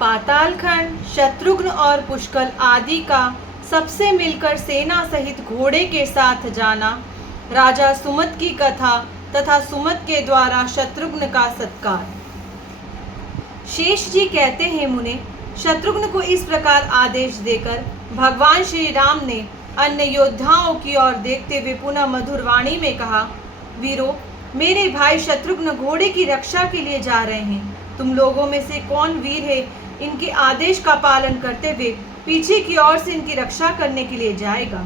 पातालखंड शत्रुघ्न और पुष्कल आदि का सबसे मिलकर सेना सहित घोड़े के साथ जाना, राजा सुमत की कथा तथा सुमत के द्वारा शत्रुघ्न का सत्कार। शेष जी कहते हैं, मुने, शत्रुघ्न को इस प्रकार आदेश देकर भगवान श्री राम ने अन्य योद्धाओं की ओर देखते हुए पुनः मधुर वाणी में कहा, वीरों, मेरे भाई शत्रुघ्न घोड़े की रक्षा के लिए जा रहे हैं। तुम लोगों में से कौन वीर है, इनके आदेश का पालन करते हुए पीछे की ओर से इनकी रक्षा करने के लिए जाएगा।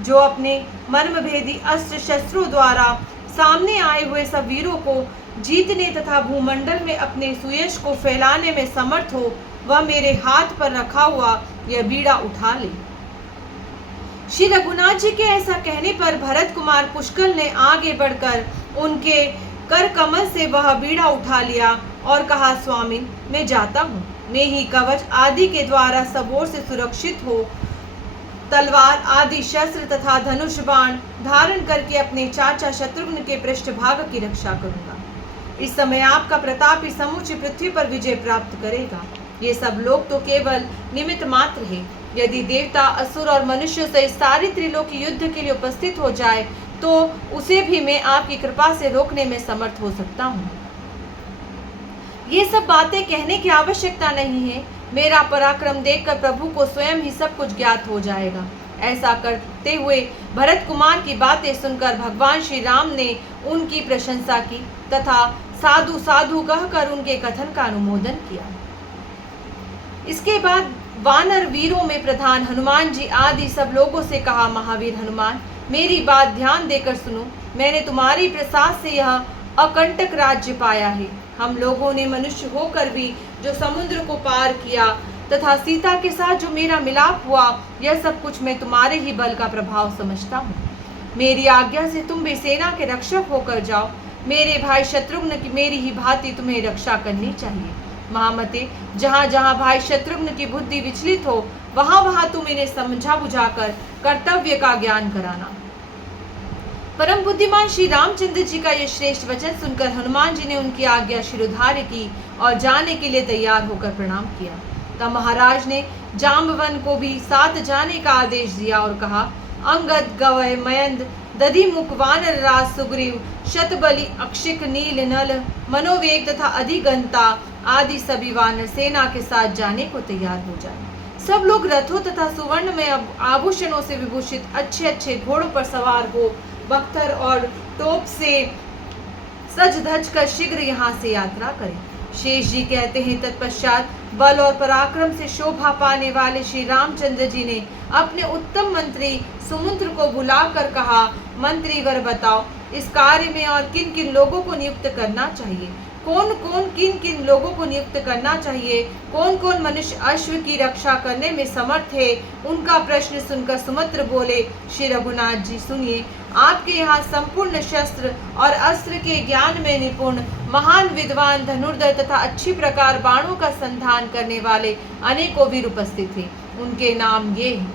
जो अपने मर्मभेदी अस्त्र शस्त्रों द्वारा सामने आए हुए सब वीरों को जीतने तथा भूमंडल में अपने सुयश को फैलाने में समर्थ हो, वह मेरे हाथ पर रखा हुआ यह बीड़ा उठा ले। श्री रघुनाथ जी के ऐसा कहने पर भरत कुमार पुष्कल ने आगे बढ़कर उनके कर कमल से वह बीड़ा उठा लिया और कहा, स्वामी, मैं जाता हूँ। मैं ही कवच आदि के द्वारा सब ओर से सुरक्षित हो तलवार आदि शस्त्र तथा धनुष बाण धारण करके अपने चाचा शत्रुघ्न के पृष्ठभाग की रक्षा करूंगा। इस समय आपका प्रताप इस समूची पृथ्वी पर विजय प्राप्त करेगा। ये सब लोग तो केवल निमित्त मात्र है। यदि देवता, असुर और मनुष्य से सारी त्रिलोकी युद्ध के लिए उपस्थित हो जाए तो उसे भी मैं आपकी कृपा से रोकने में समर्थ हो सकता हूँ। ये सब बातें कहने की आवश्यकता नहीं है। मेरा पराक्रम देखकर प्रभु को स्वयं ही सब कुछ ज्ञात हो जाएगा। ऐसा करते हुए भरत कुमार की बातें सुनकर भगवान श्री राम ने उनकी प्रशंसा की तथा साधु साधु कहकर उनके कथन का अनुमोदन किया। इसके बाद वानर वीरों में प्रधान हनुमान जी आदि सब लोगों से कहा, महावीर हनुमान, मेरी बात ध्यान देकर सुनो। मैंने तुम्हारी प्रसाद से यह अकंटक राज्य पाया है। हम लोगों ने मनुष्य होकर भी जो समुद्र को पार किया तथा सीता के साथ जो मेरा मिलाप हुआ, यह सब कुछ मैं तुम्हारे ही बल का प्रभाव समझता हूँ। मेरी आज्ञा से तुम भी सेना के रक्षक होकर जाओ। मेरे भाई शत्रुघ्न की मेरी ही भांति तुम्हें रक्षा करनी चाहिए। महामते, जहाँ जहाँ भाई शत्रुघ्न की बुद्धि विचलित हो, वहाँ वहाँ तुम इन्हें समझा बुझाकर कर्तव्य का ज्ञान कराना। परम बुद्धिमान श्री रामचंद्र जी का यह श्रेष्ठ वचन सुनकर हनुमान जी ने उनकी आज्ञा शिरोधार्य की और जाने के लिए तैयार होकर प्रणाम किया। तब महाराज ने जाम्बवन को भी साथ जाने का आदेश दिया और कहा, अंगद, गवय, मयंद, दधिमुख, वानर राज, सुग्रीव, शतबली, अक्षिक, नील, नल, मनोवेग तथा अधिगंता आदि सभी वानर सेना के साथ जाने को तैयार हो जाए। सब लोग रथों तथा सुवर्ण में आभूषणों से विभूषित अच्छे अच्छे घोड़ों पर सवार हो बख्तर और टोप से सज धज कर शीघ्र यहाँ से यात्रा करें। शेष जी कहते हैं, तत्पश्चात बल और पराक्रम से शोभा पाने वाले श्री रामचंद्र जी ने अपने उत्तम मंत्री सुमंत्र को बुलाकर कहा, मंत्री वर बताओ, इस कार्य में और किन किन लोगों को नियुक्त करना चाहिए? कौन कौन किन किन लोगों को नियुक्त करना चाहिए? कौन कौन मनुष्य अश्व की रक्षा करने में समर्थ है? उनका प्रश्न सुनकर सुमंत्र बोले, श्री रघुनाथ जी, सुनिए, आपके यहाँ संपूर्ण शस्त्र और अस्त्र के ज्ञान में निपुण महान विद्वान धनुर्धर तथा अच्छी प्रकार बाणों का संधान करने वाले अनेकों वीर उपस्थित थे। उनके नाम ये हैं: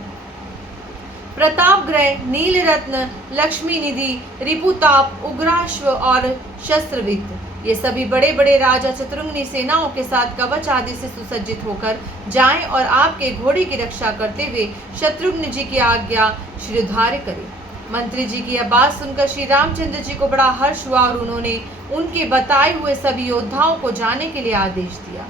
प्रतापग्रह, नीलरत्न, लक्ष्मी निधि, रिपुताप, उग्राश्व और शस्त्रविद। ये सभी बड़े बड़े राजा शत्रुघ्नी सेनाओं के साथ कवच आदि से सुसज्जित होकर जाएं और आपके घोड़े की रक्षा करते हुए शत्रुघ्न जी की आज्ञा शिरोधार्य करें। मंत्री जी की यह बात सुनकर श्री रामचंद्र जी को बड़ा हर्ष हुआ और उन्होंने उनके बताए हुए सभी योद्धाओं को जाने के लिए आदेश दिया।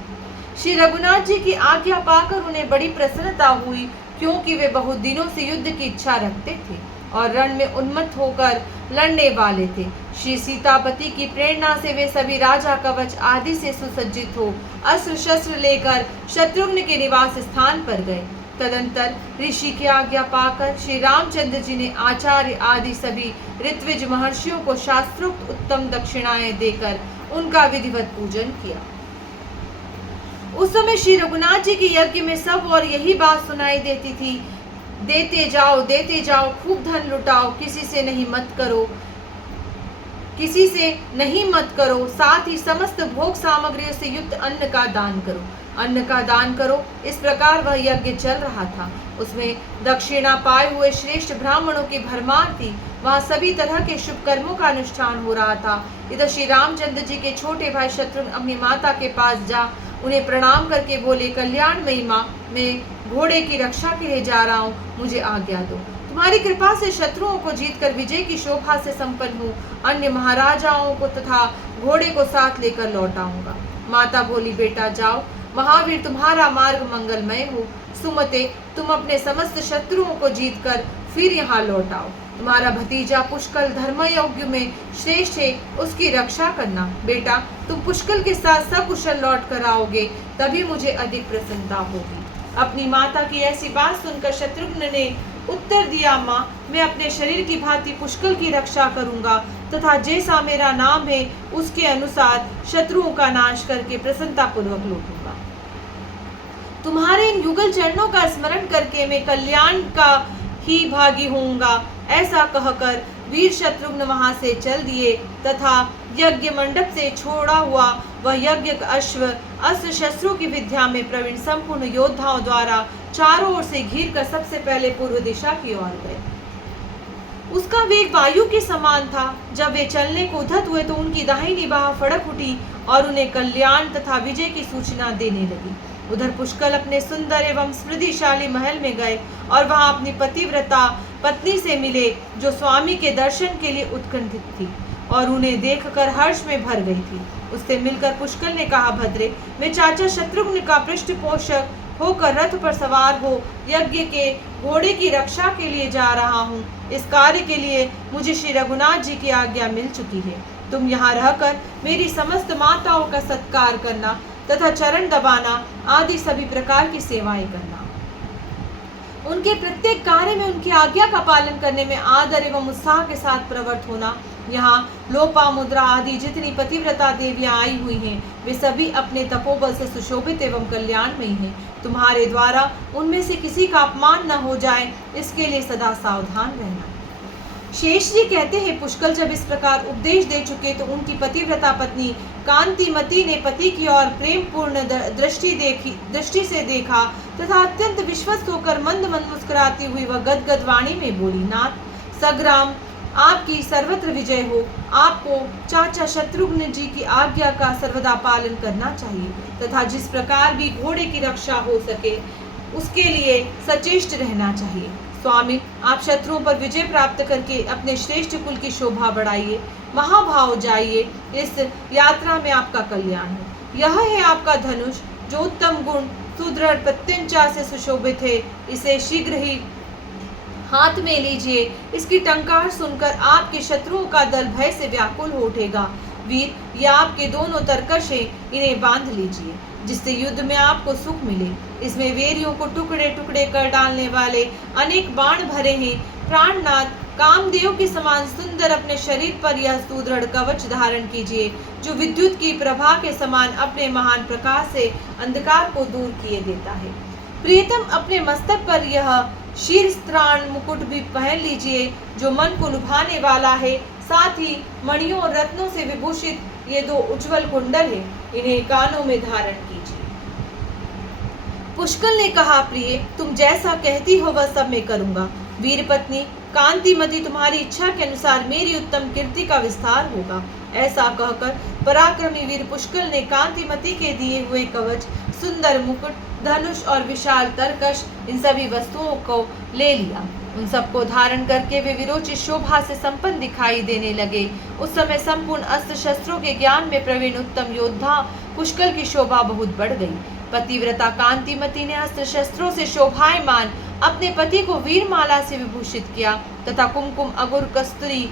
श्री रघुनाथ जी की आज्ञा पाकर उन्हें बड़ी प्रसन्नता हुई, क्योंकि वे बहुत दिनों से युद्ध की इच्छा रखते थे और रण में उन्मत्त होकर लड़ने वाले थे। श्री सीतापति की प्रेरणा से वे सभी राजा कवच आदि से सुसज्जित हो अस्त्र शस्त्र लेकर शत्रुघ्न के निवास स्थान पर गए। तदंतर ऋषि की आज्ञा पाकर श्री रामचंद्र जी ने आचार्य आदि सभी ऋत्विज महर्षियों को शास्त्रोक्त उत्तम दक्षिणाएं देकर उनका विधिवत पूजन किया। उस समय श्री रघुनाथ जी की यज्ञ में सब और यही बात सुनाई देती थी, देते जाओ, खूब धन लुटाओ, किसी से नहीं मत करो, साथ ही समस्त भोग सामग्रियों से युक्त अन्न का दान करो। इस प्रकार वह यज्ञ चल रहा था। उसमें दक्षिणा पाए हुए श्रेष्ठ ब्राह्मणों की भरमार थी। वहाँ सभी तरह के शुभ कर्मों का अनुष्ठान हो रहा था। इधर श्री रामचंद्र जी के छोटे भाई शत्रुघ्न अपनी माता के पास जा उन्हें प्रणाम करके बोले, कल्याणमयी माँ, मैं घोड़े की रक्षा के लिए जा रहा हूँ, मुझे आज्ञा दो। तुम्हारी कृपा से शत्रुओं को जीतकर विजय की शोभा से संपन्न हूँ, अन्य महाराजाओं को तथा घोड़े को साथ लेकर लौट आऊंगा। माता बोली, बेटा जाओ, महावीर तुम्हारा मार्ग मंगलमय हो। सुमते, तुम अपने समस्त शत्रुओं को जीतकर फिर यहाँ लौट आओ। तुम्हारा भतीजा पुष्कल धर्मयोग्य में श्रेष्ठ है, उसकी रक्षा करना। बेटा, तुम पुष्कल के साथ सकुशल लौट कर आओगे, तभी मुझे अधिक प्रसन्नता होगी। अपनी माता की ऐसी बात सुनकर शत्रुघ्न ने उत्तर दिया, माँ, मैं अपने शरीर की भांति पुष्कल की रक्षा करूंगा तथा जैसा मेरा नाम है उसके अनुसार शत्रुओं का नाश करके प्रसन्नता पूर्वक लौटूंगा। तुम्हारे इन युगल चरणों का स्मरण करके मैं कल्याण का ही भागी होऊंगा। ऐसा कहकर वीर शत्रुघ्न वहां से चल दिए तथा यज्ञ मंडप से छोड़ा हुआ वह यज्ञ अश्व अस्त्र शस्त्रों की विद्या में प्रवीण संपूर्ण योद्धाओं द्वारा चारों ओर से घिर कर सबसे पहले पूर्व दिशा की ओर गए। उसका वेग वायु के समान था। जब वे चलने को उद्धत हुए तो उनकी दाहिनी बाह फड़क उठी और उन्हें कल्याण तथा विजय की सूचना देने लगी। उधर पुष्कल अपने सुंदर एवं स्मृतिशाली महल में गए और वहां अपनी पतिव्रता पत्नी से मिले, जो स्वामी के दर्शन के लिए उत्कंठित थी और उन्हें देखकर हर्ष में भर गई थी। उससे मिलकर पुष्कल ने कहा, भद्रे, मैं चाचा शत्रुघ्न का पृष्ठपोषक होकर रथ पर सवार हो यज्ञ के घोड़े की रक्षा के लिए जा रहा हूँ। इस कार्य के लिए मुझे श्री रघुनाथ जी की आज्ञा मिल चुकी है। तुम यहाँ रहकर मेरी समस्त माताओं का सत्कार करना तथा चरण दबाना आदि सभी प्रकार की सेवाएं करना। उनके प्रत्येक कार्य में उनकी आज्ञा का पालन करने में आदर एवं उत्साह के साथ प्रवृत्त होना। यहाँ लोपामुद्रा आदि जितनी पतिव्रता देवियां आई हुई हैं, वे सभी अपने तपोबल से सुशोभित एवं कल्याणमयी हैं। तुम्हारे द्वारा उनमें से किसी का अपमान न हो जाए, इसके लिए सदा सावधान रहना। शेष जी कहते हैं, पुष्कल जब इस प्रकार उपदेश दे चुके तो उनकी पतिव्रता पत्नी कांतिमती ने पति की ओर प्रेम पूर्ण दृष्टि से देखा तथा अत्यंत विश्वस्त होकर मंद मंद मुस्कुराती हुई वह गदगद वाणी में बोली, नाथ सग्राम, आपकी सर्वत्र विजय हो। आपको चाचा शत्रुघ्न जी की आज्ञा का सर्वदा पालन करना चाहिए तथा जिस प्रकार भी घोड़े की रक्षा हो सके उसके लिए सचेष्ट रहना चाहिए। स्वामी, आप शत्रुओं पर विजय प्राप्त करके अपने श्रेष्ठ कुल की शोभा बढ़ाइए, महाभाव जाइए। इस यात्रा में आपका कल्याण हो। यह है आपका धनुष, जो उत्तम गुण सुदृढ़ प्रत्यंचा से सुशोभित है। इसे शीघ्र ही हाथ में लीजिए। इसकी टंकार सुनकर आपके शत्रुओं का दल भय से व्याकुल हो उठेगा। वीर, ये आपके दोनों तरकश हैं, इन्हें बांध लीजिए, जिससे युद्ध में आपको सुख मिले। इसमें वेरियों को टुकड़े टुकड़े कर डालने वाले अनेक बाण भरे हैं। प्राणनाथ, कामदेव के समान सुंदर अपने शरीर पर यह सुदृढ़ कवच धारण कीजिए, जो विद्युत की प्रभा के समान अपने महान प्रकाश से अंधकार को दूर किए देता है। प्रियतम, अपने मस्तक पर यह शीर्षत्राण मुकुट भी पहन लीजिए, जो मन को लुभाने वाला है। साथ ही मणियों और रत्नों से विभूषित ये दो उज्जवल कुंडल है, इन्हें कानों में धारण कीजिए। पुष्कल ने कहा, प्रिय, तुम जैसा कहती हो वह सब मैं करूंगा। वीर पत्नी कांतिमती, तुम्हारी इच्छा के अनुसार मेरी उत्तम कीर्ति का विस्तार होगा। ऐसा कहकर पराक्रमी वीर पुष्कल ने कांतिमती के दिए हुए कवच, सुंदर मुकुट, धनुष और विशाल तरकश, इन सभी वस्तुओं को ले लिया। उन सबको धारण करके वे विरोचित शोभा से संपन्न दिखाई देने लगे। उस समय संपूर्ण अस्त्र शस्त्रों के ज्ञान में प्रवीण उत्तम योद्धा पुष्कल की शोभा बहुत बढ़ गई। पतिव्रता कांतिमती ने अस्त्र शस्त्रों से शोभायमान अपने पति को वीरमाला से विभूषित किया तथा कुमकुम, अगुर, कस्तूरी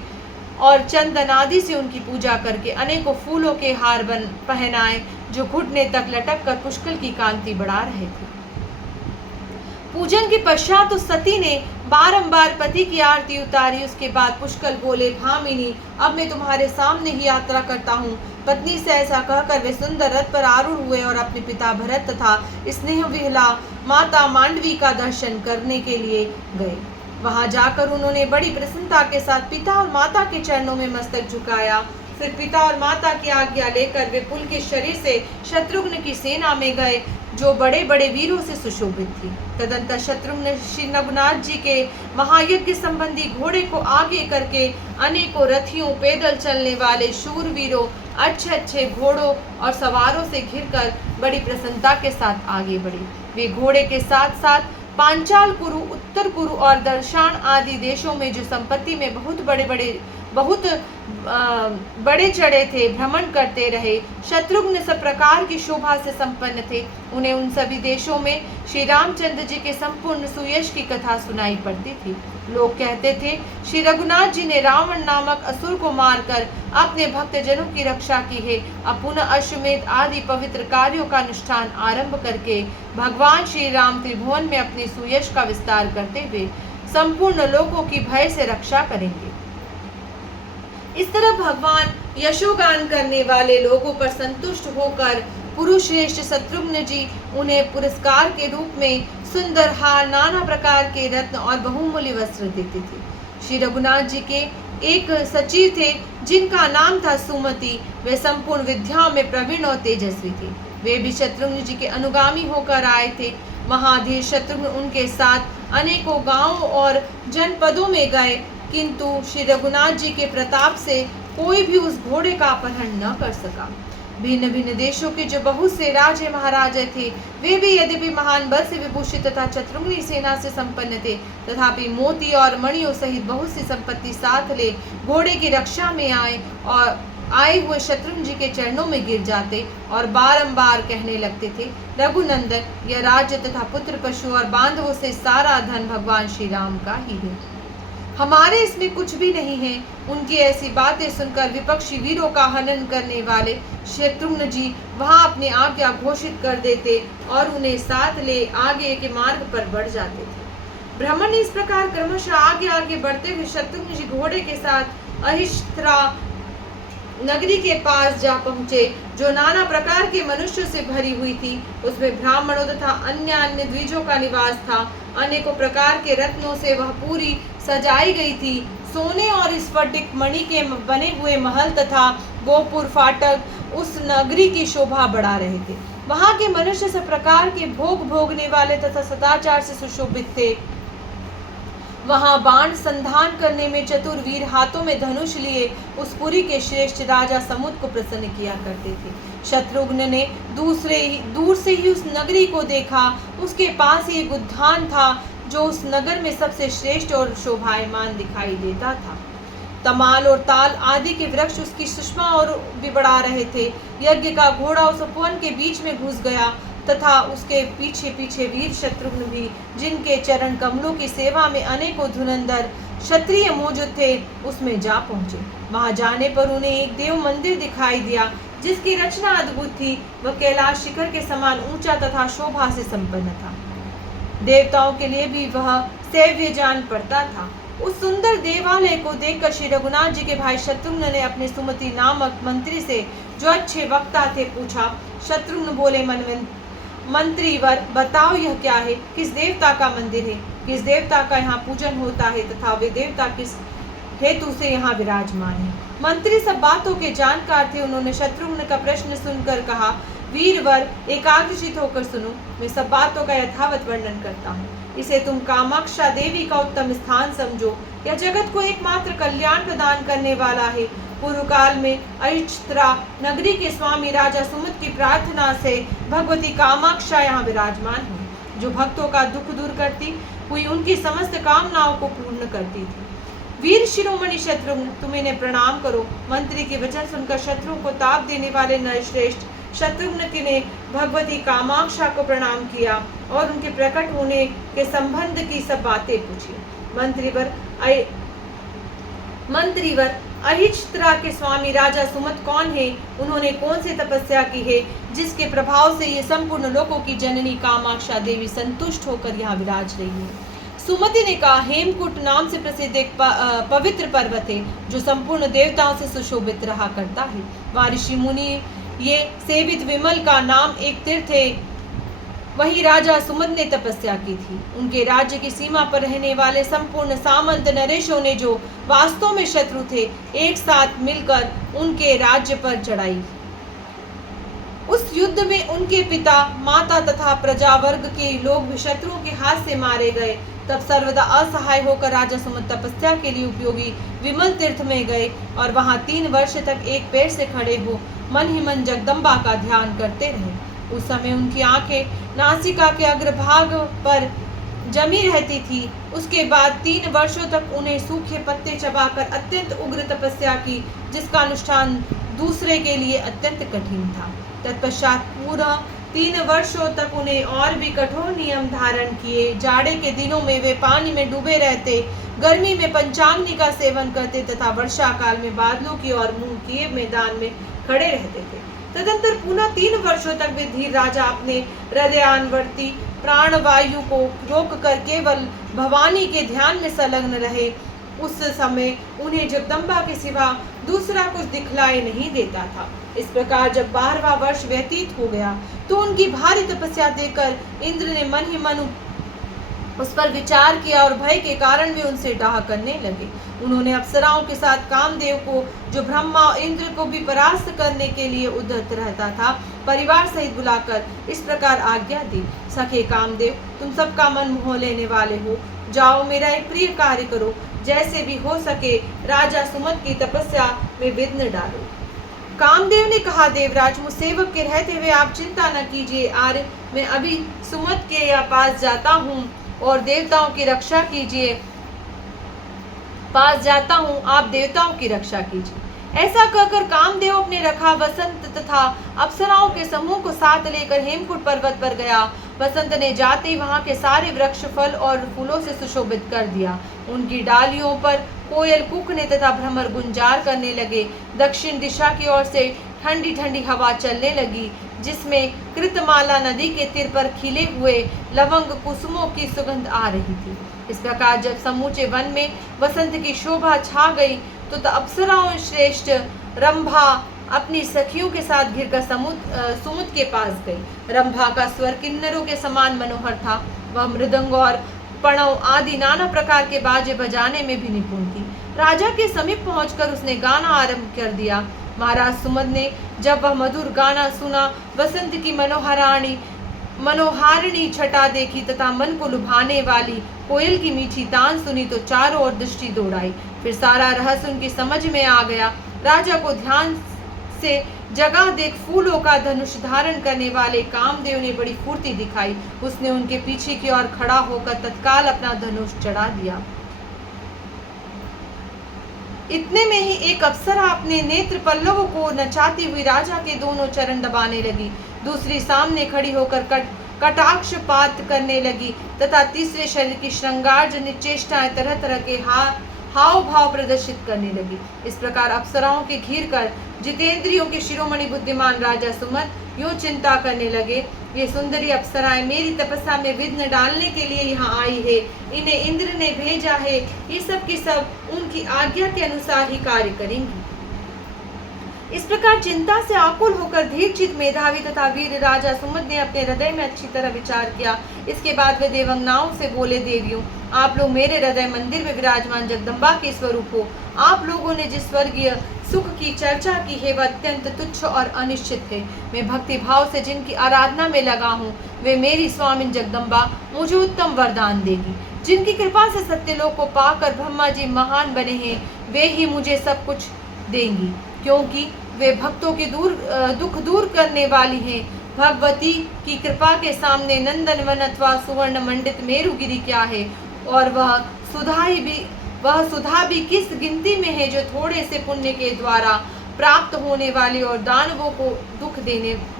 और चंदन आदि से उनकी पूजा करके अनेकों फूलों के हार पहनाए, जो घुटने तक लटक कर पुष्कल की कांति बढ़ा रहे थे। पूजन के पश्चात उस सती ने बारंबार पति की आरती उतारी। उसके बाद पुष्कल बोले, भामिनी, अब मैं तुम्हारे सामने ही यात्रा करता हूँ। पत्नी से ऐसा कहकर वे सुंदर रथ पर आरूढ़ हुए और अपने पिता भरत तथा स्नेह विहला माता मांडवी का दर्शन करने के लिए गए। वहां जाकर उन्होंने बड़ी प्रसन्नता के साथ पिता और माता के चरणों में मस्तक झुकाया। फिर पिता और माता की आज्ञा लेकर वे पुलकेशिनी से शत्रुघ्न की सेना में गए, जो बड़े बड़े वीरों से सुशोभित थी। तदंतर शत्रुघ्न श्री रघुनाथ जी के महायज्ञ संबंधी घोड़े को आगे करके अनेकों रथियों, पैदल चलने वाले शूरवीरों, अच्छे अच्छे घोड़ों और सवारों से घिरकर बड़ी प्रसन्नता के साथ आगे बढ़े। वे घोड़े के साथ साथ पांचाल कुरु, उत्तर कुरु और दर्शान आदि देशों में जो संपत्ति में बहुत बड़े चढ़े थे, भ्रमण करते रहे। शत्रुघ्न सब प्रकार की शोभा से संपन्न थे। उन्हें उन सभी देशों में श्री रामचंद्र जी के संपूर्ण सुयश की कथा सुनाई पड़ती थी। लोग कहते थे, श्री रघुनाथ जी ने रावण नामक असुर को मारकर अपने भक्तजनों की रक्षा की है। अब पुनः अश्वमेध आदि पवित्र कार्यों का अनुष्ठान आरंभ करके भगवान श्री राम त्रिभुवन में अपने सुयश का विस्तार करते हुए संपूर्ण लोगों की भय से रक्षा करेंगे। इस तरह भगवान यशोगान करने वाले लोगों पर संतुष्ट होकर पुरुषश्रेष्ठ शत्रुघ्न जी उन्हें पुरस्कार के रूप में सुंदर हार, नाना प्रकार के रत्न और बहुमूल्य वस्त्र देते थे। श्री रघुनाथ जी के एक सचिव थे जिनका नाम था सुमति। वे संपूर्ण विद्याओं में प्रवीण और तेजस्वी थे। वे भी शत्रुघ्न जी के अनुगामी होकर आए थे। महाधीर शत्रुघ्न उनके साथ अनेकों गांवों और जनपदों में गए, किंतु श्री रघुनाथ जी के प्रताप से कोई भी उस घोड़े का अपहरण न कर सका। भिन्न भिन्न देशों के जो बहुत से राजे महाराजे थे, वे भी यद्यपि महान बल से विभूषित तथा शत्रुघ्न सेना से संपन्न थे, तथापि मोती और मणियों सहित बहुत सी संपत्ति साथ ले घोड़े की रक्षा में आए और आए हुए शत्रुघ्न जी के चरणों में गिर जाते और बारंबार कहने लगते थे, रघुनंदन, यह राज्य तथा पुत्र, पशु और बांधवों से सारा धन भगवान श्री राम का ही है, हमारे इसमें कुछ भी नहीं है। उनकी ऐसी बातें सुनकर विपक्षी वीरों का हनन करने वाले शत्रुघ्न जी वहां अपनी आज्ञा घोषित कर देते और उन्हें साथ ले आगे के मार्ग पर बढ़ जाते थे। ब्राह्मण इस प्रकार क्रमशः आगे आगे बढ़ते हुए शत्रुघ्न जी घोड़े के साथ अहिष्त्रा नगरी के पास जा पहुंचे, जो नाना प्रकार के मनुष्यों से भरी हुई थी। उसमें ब्राह्मणों तथा अन्य अन्य द्विजों का निवास था। अनेकों प्रकार के रत्नों से वह पूरी सजाई गई थी। सोने और स्फटिक मणि के बने हुए महल तथा गोपुर फाटक उस नगरी की शोभा बढ़ा रहे थे। वहां के मनुष्य सब प्रकार के भोग भोगने वाले तथा सदाचार से सुशोभित थे। वहां बाण संधान करने में चतुर वीर हाथों में धनुष लिए उस पुरी के श्रेष्ठ राजा समुद्र को प्रसन्न किया करते थे। शत्रुघ्न ने दूर से ही उस नगरी को देखा। उसके पास ही एक उद्यान था जो उस नगर में सबसे श्रेष्ठ और शोभायमान दिखाई देता था। तमाल और ताल आदि के वृक्ष उसकी सुषमा और भी बढ़ा रहे थे। यज्ञ का घोड़ा उस उपवन के बीच में घुस गया तथा उसके पीछे पीछे वीर शत्रुघ्न भी, जिनके चरण कमलों की सेवा में अनेकों धुरंधर क्षत्रिय मौजूद थे, उसमें जा पहुंचे। वहां जाने पर उन्हें एक देव मंदिर दिखाई दिया जिसकी रचना अद्भुत थी। वह कैलाश शिखर के समान ऊंचा तथा शोभा से संपन्न था। देवताओं के लिए भी वह सेव्य जान पड़ता था। उस सुंदर देवालय को देखकर श्री रघुनाथ जी के भाई शत्रुघ्न ने अपने सुमति नामक मंत्री से, जो अच्छे वक्ता थे, पूछा। शत्रुघ्न बोले, मंत्रीवर, बताओ यह क्या है? किस देवता का मंदिर है? किस देवता का यहाँ पूजन होता है तथा वे देवता किस हेतु से यहाँ विराजमान है? मंत्री सब बातों के जानकार थे। उन्होंने शत्रुघ्न का प्रश्न सुनकर कहा, वीरवर, एकाग्रचित होकर सुनो। मैं सब बातों का यथावत वर्णन करता हूँ। इसे तुम कामाक्षा देवी का उत्तम स्थान समझो। यह जगत को एकमात्र कल्याण प्रदान करने वाला है। पूर्व काल में अहिष्त्रा नगरी के स्वामी राजा सुमित की प्रार्थना से भगवती कामाक्षा यहाँ विराजमान हुई, जो भक्तों का दुख दूर करती हुई उनकी समस्त कामनाओं को पूर्ण करती थी। वीर शिरोमणि शत्रुघ्न, तुम इन्हें प्रणाम करो। मंत्री के वचन सुनकर शत्रुओं को ताप देने वाले नरश्रेष्ठ शत्रुघ्न ने भगवती कामाक्षा को प्रणाम किया और उनके प्रकट होने के संबंध की सब बातें पूछी। मंत्रीवर, अहिष्त्रा के स्वामी राजा सुमत कौन है? उन्होंने कौन सी तपस्या की है जिसके प्रभाव से ये संपूर्ण लोकों की जननी कामाक्षा देवी संतुष्ट होकर यहाँ विराज रही है? सुमति ने कहा, हेमकूट नाम से प्रसिद्ध एक पवित्र पर्वत है जो संपूर्ण देवताओं से सुशोभित रहा करता है। वहाँ ऋषि मुनि ये सेवित विमल का नाम एक तीर्थ है। वहीं राजा सुमद ने तपस्या की थी। उनके राज्य की सीमा पर रहने वाले संपूर्ण सामंत नरेशों ने, जो वास्तव में शत्रु थे, एक साथ मिलकर उनके राज्य पर चढ़ाई। उस युद्ध में उनके पिता, माता तथा प्रजावर्ग के लोग भी शत्रुओं के हाथ से मारे गए। तब सर्वदा असहाय होकर राजा सुमद तपस्या के लिए उपयोगी विमल तीर्थ में गए और वहां 3 वर्ष तक एक पैर से खड़े हो मन ही मन जगदम्बा का ध्यान करते रहे। उस समय उनकी आंखें नासिका के अग्रभाग पर जमी रहती थी। उसके बाद 3 वर्षों तक उन्हें सूखे पत्ते चबाकर अत्यंत उग्र तपस्या की, जिसका अनुष्ठान दूसरे के लिए अत्यंत कठिन था। तत्पश्चात पूरा 3 वर्षों तक उन्हें और भी कठोर नियम धारण किए। जाड़े के दिनों में वे पानी में डूबे रहते, गर्मी में पंचाग्नि का सेवन करते तथा वर्षा काल में बादलों की ओर मुंह किए मैदान में खड़े रहते थे। तदंतर पुनः 3 वर्षों तक वे धीर राजा अपने हृदयानवर्ती प्राणवायु को रोककर केवल भवानी के ध्यान में संलग्न रहे। उस समय उन्हें जगदम्बा के सिवा दूसरा कुछ दिखलाई नहीं देता था। इस प्रकार जब 12वां वर्ष व्यतीत हो गया तो उनकी भारी तपस्या देखकर इंद्र ने मन ही मन उस पर विचार किया और भय के कारण वे उनसे डाह करने लगे। उन्होंने अप्सराओं के साथ कामदेव को, जो ब्रह्मा और इंद्र को भी परास्त करने के लिए उद्यत रहता था, परिवार सहित बुलाकर इस प्रकार आज्ञा दी। सखे कामदेव, तुम सबका मन मोह लेने वाले हो, जाओ मेरा एक प्रिय कार्य करो, जैसे भी हो सके राजा सुमद की तपस्या में विघ्न डालो। कामदेव ने कहा, देवराज, मुझ सेवक के रहते हुए आप चिंता न कीजिए। आर्य, मैं अभी सुमद के पास जाता हूँ और देवताओं की रक्षा कीजिए। आप देवताओं की रक्षा कीजिए। ऐसा कहकर कामदेव अपने रखा वसंत तथा अप्सराओं के समूह को साथ लेकर हेमकुट पर्वत पर गया। वसंत ने जाते ही वहां के सारे वृक्ष फल और फूलों से सुशोभित कर दिया। उनकी डालियों पर कोयल कूकने तथा भ्रमर गुंजार करने लगे। दक्षिण दिशा की ओर से ठंडी ठंडी हवा चलने लगी, जिसमें कृतमाला नदी के तीर पर खिले हुए लवंग कुसुमों की सुगंध आ रही थी। इस प्रकार जब समूचे वन में वसंत की शोभा छा गई तो अप्सराओं श्रेष्ठ रंभा अपनी सखियों के साथ घिरकर सुमुद के पास गई। रंभा का स्वर किन्नरों के समान मनोहर था। वह मृदंग और पणव आदि नाना प्रकार के बाजे बजाने में भी निपुण थी। राजा के समीप पहुंचकर उसने गाना आरंभ कर दिया। महाराज सुमद ने जब वह मधुर गाना सुना, वसंत की मनोहारिणी छटा देखी तथा मन को लुभाने वाली कोयल की मीठी तान सुनी तो चारों ओर दृष्टि दौड़ाई। फिर सारा रहस्य उनकी समझ में आ गया। राजा को ध्यान से जगह देख फूलों का धनुष धारण करने वाले कामदेव ने बड़ी फुर्ती दिखाई। उसने उनके पीछे की ओर खड़ा होकर तत्काल अपना धनुष चढ़ा दिया। इतने में ही एक अप्सरा अपने नेत्र पल्लवों को नचाती हुई राजा के दोनों चरण दबाने लगी। दूसरी सामने खड़ी होकर कटाक्षपात करने लगी तथा तीसरे शरीर की श्रृंगार जनित चेष्टाएं तरह तरह के हाव भाव प्रदर्शित करने लगी। इस प्रकार अप्सराओं के घिर कर जितेंद्रियों के शिरोमणि बुद्धिमान राजा सुमद यूं चिंता करने लगे, ये सुंदरी अप्सराएं मेरी तपस्या में विघ्न डालने के लिए यहाँ आई है। इन्हें इंद्र ने भेजा है। ये सब की सब उनकी आज्ञा के अनुसार ही कार्य करेंगी। इस प्रकार चिंता से आकुल होकर धीरचित मेधावी तथा वीर राजा सुमद ने अपने हृदय में अच्छी तरह विचार किया। इसके बाद वे देवंगनाओं से बोले, देवियों, आप लोग मेरे हृदय मंदिर में विराजमान जगदम्बा के स्वरूप हो। आप लोगों ने जिस स्वर्गीय सुख की चर्चा की है वह अत्यंत तुच्छ और अनिश्चित है। मैं भक्ति भाव से जिनकी आराधना में लगा हूँ, वे मेरी स्वामिन जगदम्बा मुझे उत्तम वरदान देगी। जिनकी कृपा से सत्यलोक को पाकर ब्रह्मा जी महान बने हैं, वे ही मुझे सब कुछ देंगी, क्योंकि वे भक्तों के दुख दूर करने वाली हैं। भगवती की कृपा के सामने नंदनवन अथवा सुवर्ण मंडित मेरुगिरी क्या है, और वह सुधा भी किस गिनती में है, जो थोड़े से पुण्य के द्वारा प्राप्त होने वाली और दानवों को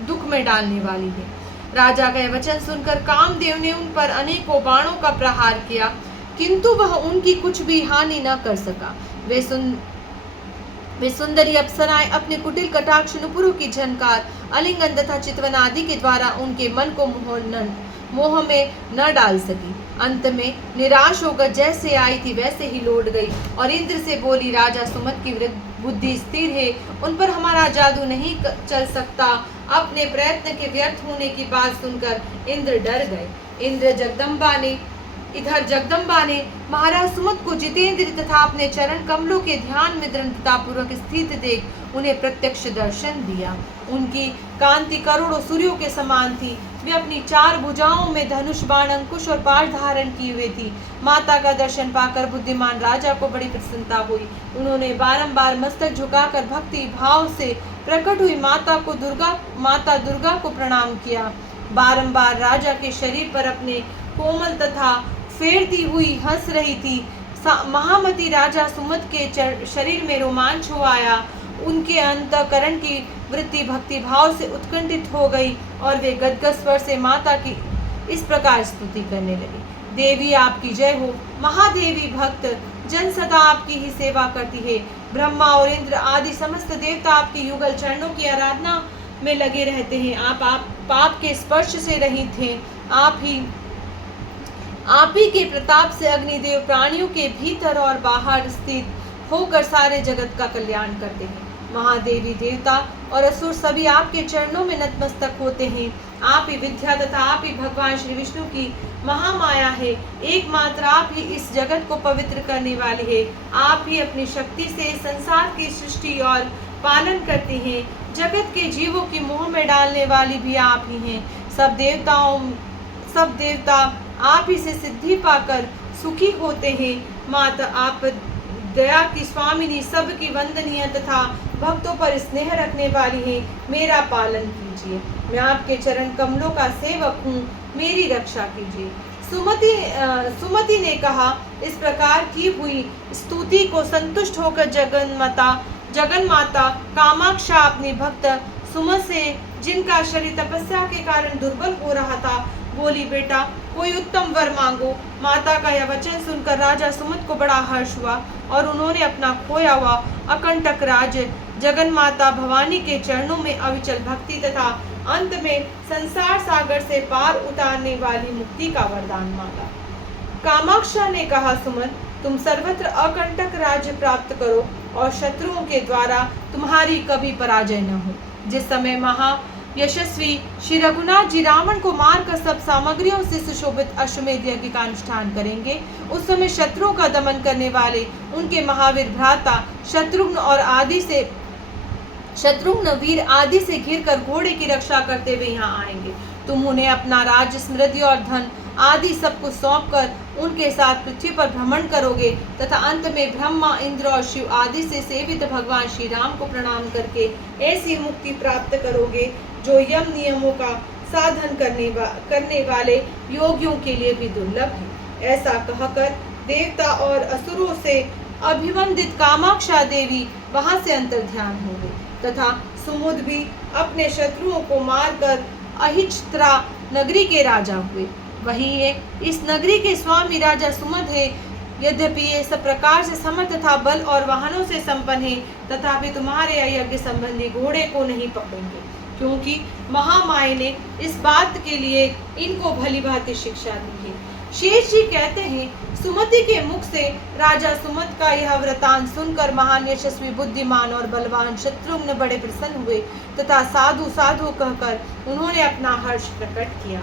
दुख में डालने वाली है। राजा का वचन सुनकर कामदेव ने उन पर अनेकों बाणों का प्रहार किया, किंतु वह उनकी कुछ भी हानि न कर सका। वे सुंदरी अप्सराएं अपने कुटिल कटाक्ष नुपुरों की झनकार, आलिंगन तथा चितवन आदि के द्वारा उनके मन को मोह में न डाल सकी। अंत में निराश होकर जैसे आई थी वैसे ही लौट गई और इंद्र से बोली, राजा सुमत की बुद्धि स्थिर है, उन पर हमारा जादू नहीं चल सकता। अपने प्रयत्न के व्यर्थ होने की बात सुनकर इंद्र डर गए। इधर जगदम्बा ने महाराज सुमत को जितेंद्र तथा अपने चरण कमलों के ध्यान में दृढ़ता पूर्वक स्थित देख उन्हें प्रत्यक्ष दर्शन दिया। उनकी कांति करोड़ों सूर्यों के समान थी। वे अपनी 4 भुजाओं में धनुष, बाण, अंकुश और पाश धारण किए हुए थी। माता का दर्शन पाकर बुद्धिमान राजा को बड़ी प्रसन्नता हुई। उन्होंने बारंबार मस्तक झुकाकर भक्ति भाव से प्रकट हुई माता दुर्गा को प्रणाम किया। बारंबार राजा के शरीर पर अपने कोमल तथा फेरती हुई हंस रही थी। महामती राजा सुमत के शरीर में रोमांच हो आया। उनके अंतःकरण की वृत्ति भक्ति भाव से उत्कंठित हो गई और वे गदगद स्वर से माता की इस प्रकार स्तुति करने लगी। देवी आपकी जय हो। महादेवी भक्त जन सदा आपकी ही सेवा करती है। ब्रह्मा और इंद्र आदि समस्त देवता आपके युगल चरणों की आराधना में लगे रहते हैं। आप पाप के स्पर्श से रहित हैं। आप ही के प्रताप से अग्निदेव प्राणियों के भीतर और बाहर स्थित होकर सारे जगत का कल्याण करते हैं। महादेवी देवता और असुर सभी आपके चरणों में नतमस्तक होते हैं। आप ही विद्या तथा आप ही भगवान श्री विष्णु की महामाया है। एकमात्र आप ही इस जगत को पवित्र करने वाले हैं। आप ही अपनी शक्ति से संसार की सृष्टि और पालन करते हैं। जगत के जीवों की मोह में डालने वाली भी आप ही हैं। सब देवता आप ही से सिद्धि पाकर सुखी होते हैं। माता आप दया की स्वामिनी, सबकी वंदनीय तथा भक्तों पर स्नेह रखने वाली हैं। मेरा पालन कीजिए। मैं आपके चरण कमलों का सेवक हूँ, मेरी रक्षा कीजिए। सुमति ने कहा। इस प्रकार की हुई स्तुति को संतुष्ट होकर जगन माता कामाक्षा अपनी भक्त सुमत से, जिनका शरीर तपस्या के कारण दुर्बल हो रहा था, बोली, बेटा कोई उत्तम वर मांगो। माता का यह वचन सुनकर राजा सुमत को बड़ा हर्ष हुआ और उन्होंने अपना खोया हुआ अकंटक राज्य जगन माता भवानी के चरणों में अविचल भक्ति तथा अंत में संसार सागर से पार उतारने वाली मुक्ति का वरदान मांगा। कामाक्षा ने कहा, सुमन, तुम सर्वत्र अकंटक राज्य प्राप्त करो और शत्रुओं के द्वारा तुम्हारी कभी पराजय न हो। जिस समय महा यशस्वी श्री रघुनाथ जी रावण को मारकर सब सामग्रियों से सुशोभित अश्वमेध यज्ञ का अनुष्ठान करेंगे, उस समय शत्रुओं का दमन करने वाले उनके महावीर भ्राता शत्रुघ्न वीर आदि से घिरकर घोड़े की रक्षा करते हुए यहाँ आएंगे। तुम उन्हें अपना राज्य, समृद्धि और धन आदि सब कुछ सौंपकर उनके साथ पृथ्वी पर भ्रमण करोगे तथा अंत में ब्रह्मा, इंद्र और शिव आदि से सेवित भगवान श्री राम को प्रणाम करके ऐसी मुक्ति प्राप्त करोगे जो यम नियमों का साधन करने वाले योगियों के लिए भी दुर्लभ है। ऐसा कहकर देवता और असुरों से अभिवंदित कामाक्षा देवी वहां से अंतर्ध्यान हो गई तथा सुमुद भी अपने शत्रुओं को मारकर अहिच्त्रा नगरी के राजा हुए। वही इस नगरी के स्वामी राजा सुमद है। यद्यपि ये सब प्रकार से समर्थ तथा बल और वाहनों से संपन्न है, तथापि तुम्हारे यज्ञ संबंधी घोड़े को नहीं पकड़ेंगे, क्योंकि महामाया ने इस बात के लिए इनको भली भांति शिक्षा दी है। शेष जी कहते हैं, सुमति के मुख से राजा सुमत का यह वृतांत सुनकर महान यशस्वी, बुद्धिमान और बलवान शत्रुघ्न बड़े प्रसन्न हुए तथा साधु साधु कहकर उन्होंने अपना हर्ष प्रकट किया।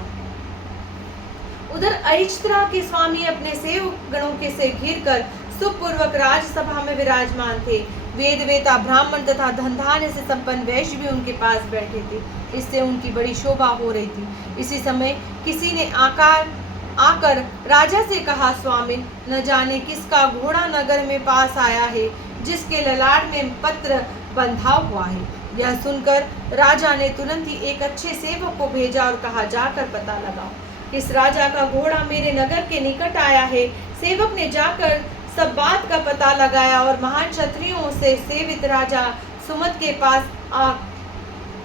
उधर अहिच्त्रा के स्वामी अपने सेवक गणों के से घिरकर सुखपूर्वक राजसभा में विराजमान थे। वेद वेता ब्राह्मण तथा धन धान्य से संपन्न वैश्य भी उनके पास बैठे थे। इससे उनकी बड़ी शोभा हो रही थी। इसी समय किसी ने आकर राजा से कहा, स्वामी, न जाने किसका घोड़ा नगर में पास आया है, जिसके ललाट में पत्र बंधा हुआ है। यह सुनकर राजा ने तुरंत ही एक अच्छे सेवक को भेजा और कहा, जाकर पता लगाओ किस राजा का घोड़ा मेरे नगर के निकट आया है। सेवक ने जाकर सब बात का पता लगाया और महान क्षत्रियों से सेवित राजा सुमत के पास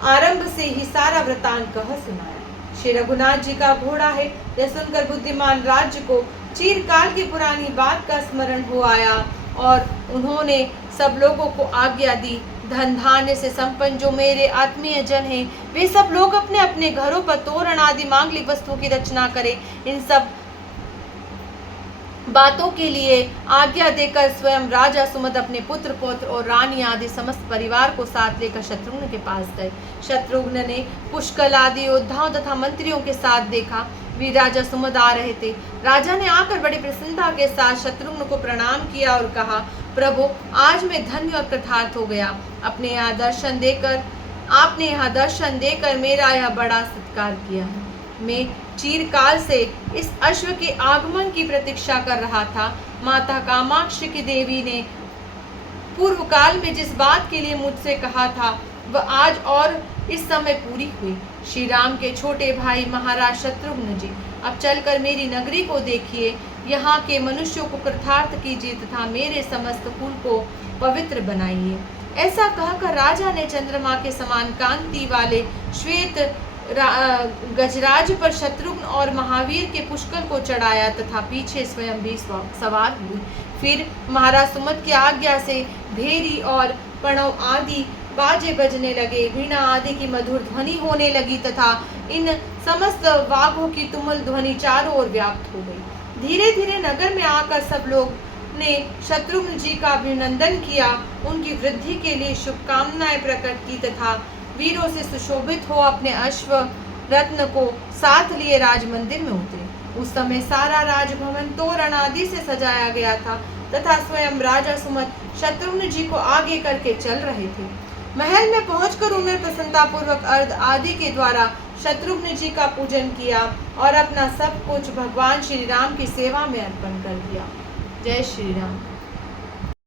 आरंभ से ही सारा वृतांत कह सुनाया। श्री रघुनाथ जी का घोड़ा है। यह सुनकर बुद्धिमान राज्य को चिरकाल की पुरानी बात का स्मरण हो आया और उन्होंने सब लोगों को आज्ञा दी, धन धान्य से संपन्न जो मेरे आत्मीय जन हैं, वे सब लोग अपने अपने घरों पर तोरण आदि मांगलिक वस्तुओं की रचना करें। इन सब बातों के लिए आज्ञा देकर स्वयं राजा सुमत अपने पुत्र पौत्र और रानी आदि समस्त परिवार को साथ लेकर शत्रुघ्न के पास गए। शत्रुघ्न ने पुष्कल आदि योद्धाओं तथा मंत्रियों के साथ देखा, वीर राजा सुमत आ रहे थे। राजा ने आकर बड़ी प्रसन्नता के साथ शत्रुघ्न को प्रणाम किया और कहा, प्रभु, आज मैं धन्य और कृतार्थ हो गया। आपने यहाँ दर्शन देकर मेरा यह बड़ा सत्कार किया है। मैं चिरकाल से इस अश्व के आगमन की प्रतीक्षा कर रहा था। माता कामाक्षी की देवी ने पूर्व काल में जिस बात के लिए मुझसे कहा था, वह आज और इस समय पूरी हुई। श्री राम के छोटे भाई महाराज शत्रुघ्न जी, अब चलकर मेरी नगरी को देखिए, यहाँ के मनुष्यों को कृतार्थ कीजिए तथा मेरे समस्त कुल को पवित्र बनाइए। ऐसा कहकर राजा ने चंद्रमा के समान कांति वाले श्वेत गजराज पर शत्रुघ्न और महावीर के पुष्कल को चढ़ाया तथा पीछे स्वयं भी सवार हुई। फिर महाराज सुमत की आज्ञा से भेरी और प्रणव आदि बाजे बजने लगे, वीणा आदि की मधुर ध्वनि होने लगी तथा इन समस्त वाघों की तुमुल ध्वनि चारों ओर व्याप्त हो गई। धीरे धीरे नगर में आकर सब लोग ने शत्रुघ्न जी का अभिनंदन किया, उनकी वृद्धि के लिए शुभकामनाएं प्रकट की तथा वीरों से सुशोभित हो अपने अश्व रत्न को साथ लिए राज मंदिर में उतरे। उस समय सारा राजभवन तोरण आदि से सजाया गया था तथा स्वयं राजा सुमत शत्रुघ्न जी को आगे करके चल रहे थे। महल में पहुंचकर उन्होंने प्रसन्नता पूर्वक अर्घ आदि के द्वारा शत्रुघ्न जी का पूजन किया और अपना सब कुछ भगवान श्री राम की सेवा में अर्पण कर दिया। जय श्री राम।